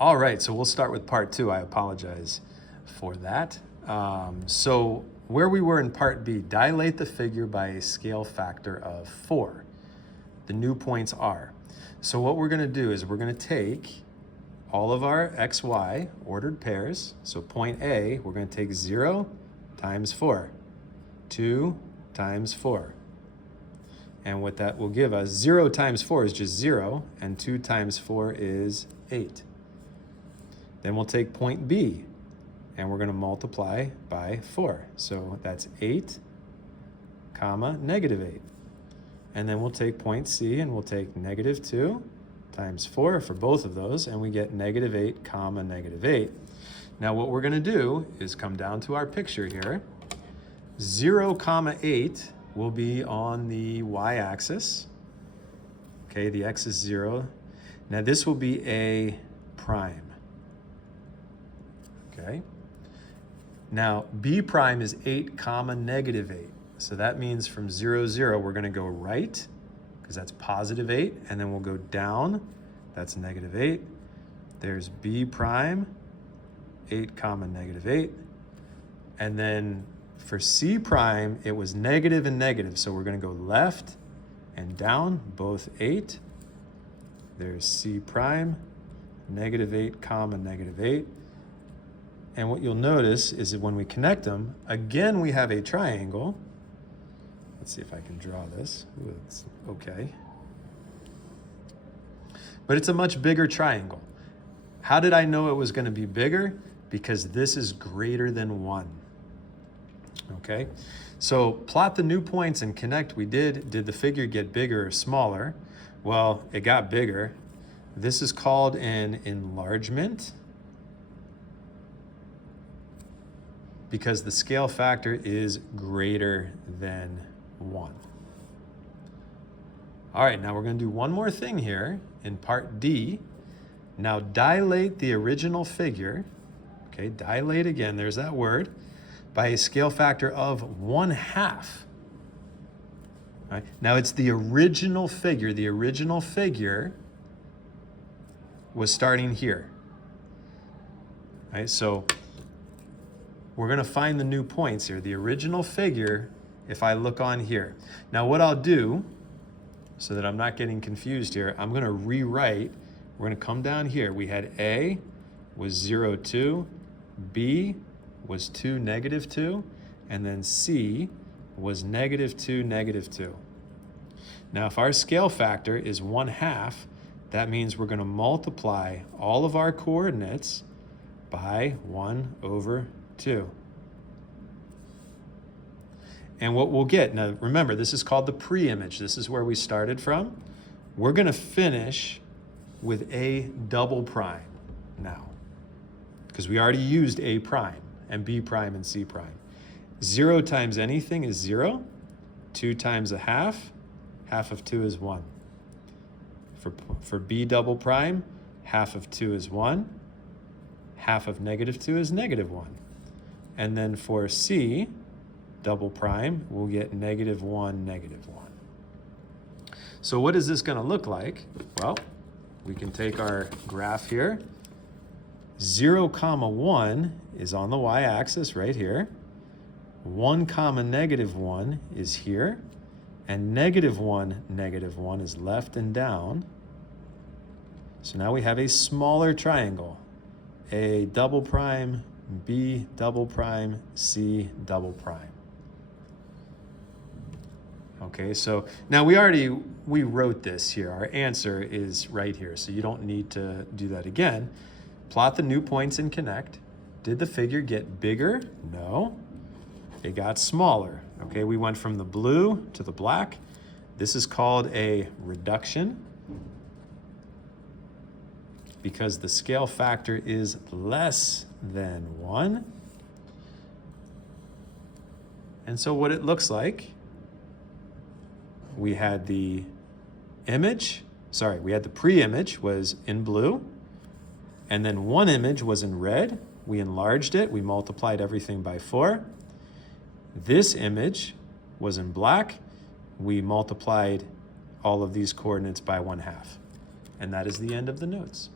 All right, so we'll start with part 2. I apologize for that. So where we were in part B, dilate the figure by a scale factor of 4. The new points are. So what we're going to do is we're going to take all of our x, y ordered pairs. So point A, we're going to take 0 times 4, 2 times 4. And what that will give us, 0 times 4 is just 0, and 2 times 4 is 8. Then we'll take point B, and we're going to multiply by 4. So that's 8, comma, negative 8. And then we'll take point C, and we'll take negative 2 times 4 for both of those, and we get negative 8, comma, negative 8. Now what we're going to do is come down to our picture here. 0, comma, 8 will be on the y-axis. Okay, the x is 0. Now this will be a prime. Okay. Now b prime is 8, comma, negative 8. So that means from 0, 0, we're going to go right, because that's positive 8, and then we'll go down. That's negative 8. There's b prime, 8, comma, negative 8. And then for c prime, it was negative and negative, so we're going to go left and down, both 8. There's c prime, negative 8, comma, negative 8. And what you'll notice is that when we connect them, again, we have a triangle. Let's see if I can draw this. Ooh, it's okay. But it's a much bigger triangle. How did I know it was going to be bigger? Because this is greater than 1. Okay, so plot the new points and connect. We did the figure get bigger or smaller? Well, it got bigger. This is called an enlargement, because the scale factor is greater than 1. All right, now we're going to do one more thing here in part D. Now dilate the original figure. Okay, dilate again, there's that word, by a scale factor of 1/2. Right? Now it's the original figure. The original figure was starting here. Right? So we're going to find the new points here. The original figure, if I look on here. Now what I'll do, so that I'm not getting confused here, I'm going to rewrite. We're going to come down here. We had A was 0, 2, B was 2, negative 2, and then C was negative 2, negative 2. Now if our scale factor is 1/2, that means we're going to multiply all of our coordinates by 1/2. And what we'll get, now remember, this is called the pre-image. This is where we started from. We're going to finish with A double prime now, because we already used A prime and B prime and C prime. 0 times anything is 0. 2 times 1/2, 1/2 of 2 is 1. For B double prime, 1/2 of 2 is 1. 1/2 of negative 2 is negative 1. And then for C double prime, we'll get negative 1, negative 1. So what is this going to look like? Well, we can take our graph here. 0, comma 1 is on the y-axis right here. 1, comma negative 1 is here. And negative 1, negative 1 is left and down. So now we have a smaller triangle. A double prime, B double prime, C double prime. Okay, so now we wrote this here. Our answer is right here, so you don't need to do that again. Plot the new points and connect. Did the figure get bigger? No, it got smaller. Okay, we went from the blue to the black. This is called a reduction, because the scale factor is less than 1. And so what it looks like, we had the pre-image was in blue, and then one image was in red. We enlarged it, we multiplied everything by 4. This image was in black. We multiplied all of these coordinates by 1/2. And that is the end of the notes.